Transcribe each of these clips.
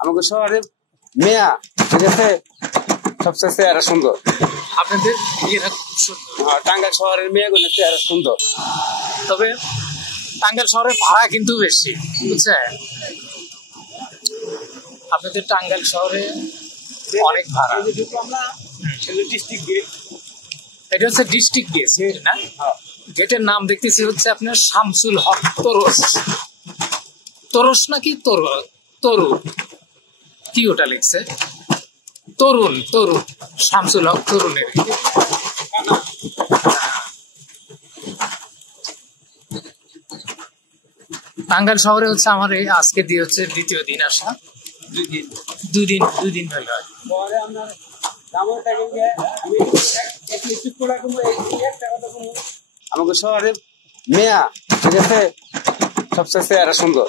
আমাকে শহরে মেয়া ঠিক আছে সবচেয়ে চেহারা সুন্দর। আপনাদের মেয়েরা খুব সুন্দর। টাঙ্গাইল শহরের মেয়েগুলো চেহারা সুন্দর। তবে টাঙ্গাইল শহরের ভাড়া কিন্তু বেশি, বুঝছেন? আপনাদের টাঙ্গাইল শহরে অনেক ভাড়া। এটা হচ্ছে ডিস্ট্রিক্ট গেট না? গেটের নাম দেখতেছি হচ্ছে আপনার শামসুল হক তোরস। তোরস নাকি তরু কি ওটা লিখছে? তরুণ শামসুল হক তরুণের। টাঙ্গাইল শহরে হচ্ছে আমার এই আজকে দিয়ে হচ্ছে দ্বিতীয় দিন আসা। দুই দিন হলো। আমাকে শহরে মেয়া ঠিক আছে সবচেয়ে চেহারা সুন্দর।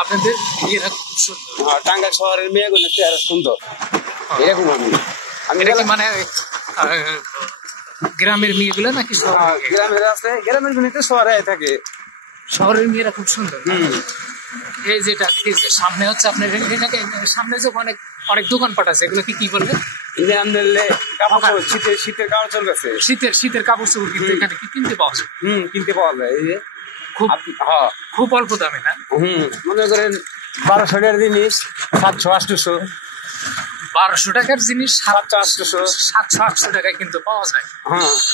আপনাদের মেয়েরা খুব সুন্দর। টাঙ্গাইল শহরের মেয়েগুলো চেহারা সুন্দর। এরকম আমি মানে গ্রামের মেয়েগুলো নাকি গ্রামের আছে, গ্রামের মেয়ে শহরে থাকে। শহরের মেয়েরা খুব সুন্দর। এই যেটা সামনে হচ্ছে আপনার এটাকে সামনে যে অনেক দোকানপাট আছে, এগুলো কি বলবে? শীতের কাপড় চলতেছে। শীতের কাপড় চোপড় কিন্তু এখানে কিনতে পাওয়া যায়। কিনতে পাওয়া যায়। এই যে খুব অল্প দামে না? মনে করেন 1200 টাকার জিনিস 700-800। 1200 টাকার জিনিস 700-800 700-800 টাকায় কিন্তু পাওয়া যায়।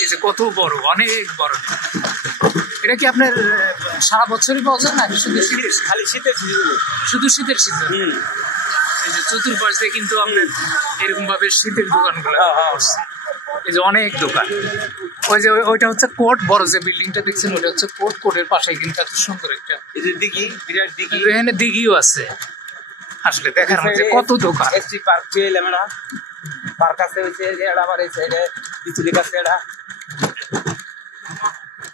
এই যে কত বড়, অনেক বড়। এটা কি আপনার সারা বছরই পাওয়া যায় নাকি শুধু খালি শীতের সিজনে? শুধু শীতের সিজন। এই যে চতুর্পাশ দিয়ে কিন্তু আপনার এরকম ভাবে শীতের দোকানগুলো এই যে অনেক দোকান। ওই যে ওইটা হচ্ছে কোর্ট, বড় যে বিল্ডিংটা দেখছেন ওটা হচ্ছে কোর্ট। কোর্টের পাশে কিন্তু এত সুন্দর একটা এখানে দিঘিও আছে। আসলে দেখার মধ্যে কত দোকান। পার্ক আছে আবার এই সাইডে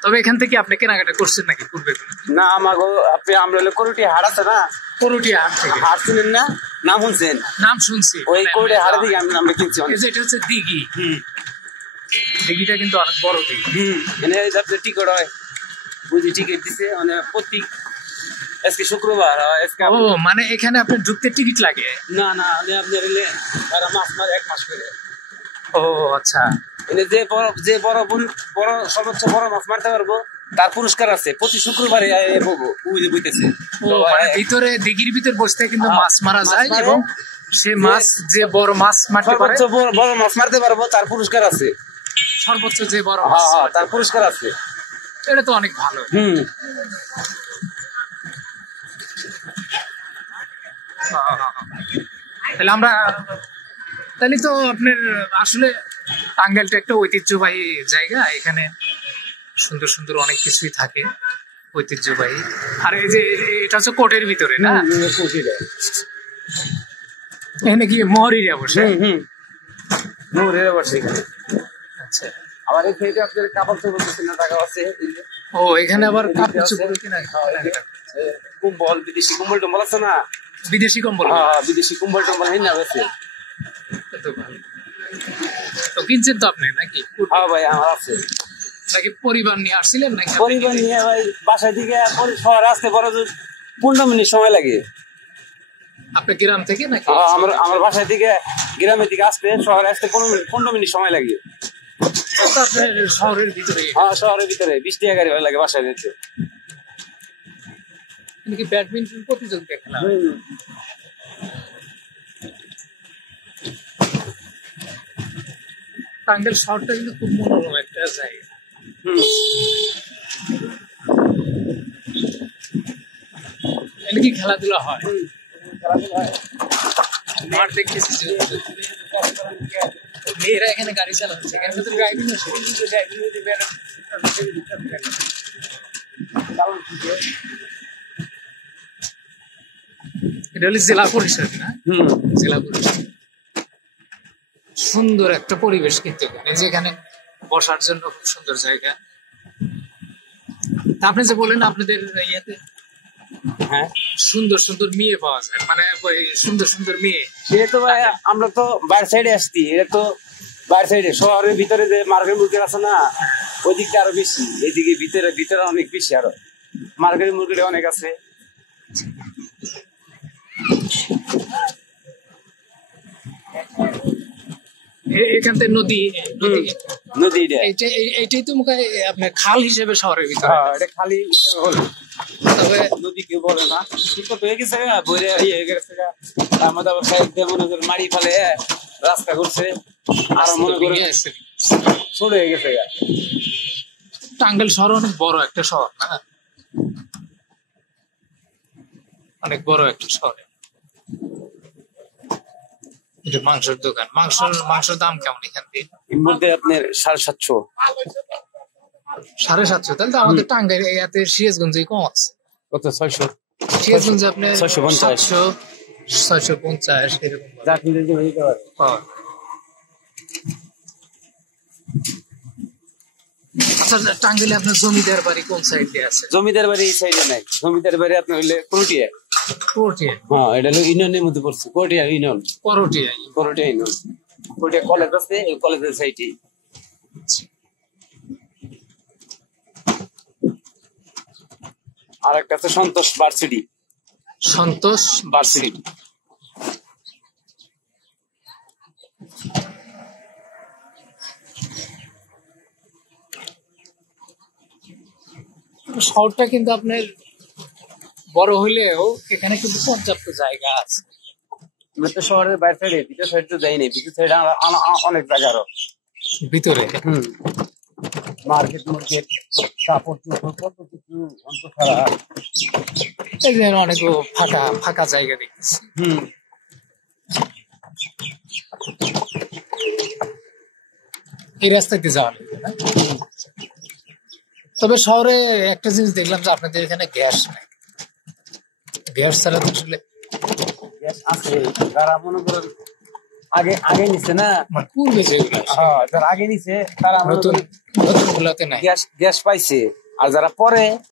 তবে এখান থেকে আপনি কেনাকাটা করছেন নাকি পূর্বে? না, আমরা করুটি হাট আছে না, করুটি হাট থেকে হাট শুনেন না? নাম শুনছেন? নাম শুনছি। ওই করুটি হাট থেকে আমরা কিনছি। এটা হচ্ছে দিঘি। দিঘিটা কিন্তু অনেক বড় দিঘি। টিকিট হয়, বুঝি টিকিট দিছে মানে প্রতি আজকে শুক্রবার। মানে এখানে আপনার ঢুকতে টিকিট লাগে? না, আপনার মাছ মারে 1 মাস করে। ও আচ্ছা। যে বড় সর্বোচ্চ বড় মাছ মারতে পারবো তার পুরস্কার আছে। প্রতি শুক্রবারে বইতেছে। ভিতরে দিঘির ভিতর বসতে কিন্তু মাছ মারা যায় এবং সে মাছ যে বড় মাছ মারতে পারে, বড় মাছ মারতে পারবো তার পুরস্কার আছে। সর্বোচ্চ যে বড় তার পুরস্কার আছে। এটা তো অনেক ভালো। তাহলে তো আপনার আসলে টাঙ্গাইলটা একটা ঐতিহ্যবাহী জায়গা। এখানে সুন্দর সুন্দর অনেক কিছুই থাকে ঐতিহ্যবাহী। আর এই যে এটা হচ্ছে কোর্টের ভিতরে না? এখানে কি মোহরিরা বসে? মোহরিরা বসে এখানে। আচ্ছা। আবার এই সাইডে আপনাদের কাপড় চোপড় কেনার টাকা আছে। ও এখানে আবার কাপড় চোপড় কেনা কম্বল, বিদেশি কম্বল টম্বল আছে না? বিদেশি কম্বল? বিদেশি কম্বল টম্বল না আছে। তো কিনছেন তো আপনি নাকি? হ্যাঁ ভাই, আমার আছে। নাকি পরিবার নিয়ে আসছিলেন নাকি? পরিবার নিয়ে ভাই, বাসা থেকে শহরে আসতে 15 মিনিট সময় লাগে। আপনার গ্রাম থেকে নাকি? আমার বাসা থেকে গ্রামের দিকে আসতে শহরে আসতে 15 মিনিট সময় লাগে। আপনার শহরের ভিতরে? হ্যাঁ, শহরের ভিতরে 20 টাকা গাড়ি লাগে বাসায় যেতে। কি ব্যাডমিন্টন প্রতিযোগিতা খেলা? টাঙ্গাইল শহরটা কিন্তু খুব মনোরম একটা জায়গা। এখানে কি খেলাধুলা হয়? মাঠ দেখতেছি, মেয়েরা এখানে গাড়ি চালাচ্ছে। এখানে তো ড্রাইভিং আছে। এটা হলো জেলা পরিষদ না? জেলা পরিষদ। সুন্দর একটা পরিবেশ কিন্তু যেখানে বসার জন্য খুব সুন্দর জায়গা। আপনি যে বলেন আপনাদের ইয়েতে সুন্দর সুন্দর মেয়ে পাওয়া যায়, মানে সুন্দর সুন্দর মেয়ে। সেটা তো ভাই আমরা তো বাইরে সাইডে আসছি। এটা তো বাইরে সাইডে, শহরের ভিতরে যে মার্কেট মুরগি আছে না, ওই দিকটা আরো বেশি। এইদিকে ভিতরে অনেক বেশি। আরো মার্কেট মুরগি অনেক আছে। এখান থেকে নদী নদী এটা। এইটাই তো মুখে আপনার খাল হিসেবে শহরের ভিতরে। এটা খালি বলে, তবে নদী কেউ বলে না। ঠিক হয়ে গেছে বইরে হয়ে গেছে। আমাদের আবার সাইড দিয়ে মনে করে মারি ফেলে রাস্তা করছে, আর মনে করে ছোট হয়ে গেছে। টাঙ্গাইল শহর অনেক বড় একটা শহর না, অনেক বড় একটা শহর। এটা মাংসের দোকান, মাংসের দাম কেমন এখান থেকে? এর মধ্যে আপনার 750। 750? তাহলে তো আমাদের টাঙ্গাইল এতে সিরাজগঞ্জে কম আছে। কত? 600। সিরাজগঞ্জে আপনার 650, 650 এরকম যা কিনতে দিতে পারে। আচ্ছা, টাঙ্গাইলে আপনার জমিদার বাড়ি কোন সাইডে আছে? জমিদার বাড়ি এই সাইডে নাই। জমিদার বাড়ি আপনার হইলে করটিয়া। করটিয়া? হ্যাঁ, এটা হলো ইউনিয়নের মধ্যে পড়ছে। Karatia union. Karatia union. Karatia college আছে, এই কলেজের সাইডে। আর একটা আছে সন্তোষ ভার্সিটি। সন্তোষ ভার্সিটি। শহরটা কিন্তু আপনার বড় হইলেও এখানে কিন্তু পর্যাপ্ত জায়গা আছে। আমরা তো শহরের বাইরে সাইডে, ভিতর সাইড তো যাইনি। ভিতর সাইডে অনেক জায়গা আরো ভিতরে। মার্কেট কাপড় চোপড় কত কিছু অন্তঃসারা। এই যে অনেক ফাঁকা ফাঁকা জায়গা দেখতেছি। এই রাস্তাতে যাওয়া লাগবে না? তবে শহরে একটা জিনিস দেখলাম যে আপনাদের এখানে গ্যাস নাই। গ্যাস ছাড়া তো আসলে গ্যাস আছে, যারা মনে করেন আগে নিছে না, মানে পূর্বে যেগুলো যারা আগে নিছে তারা নতুন গুলাতে নাই। গ্যাস পাইছে। আর যারা পরে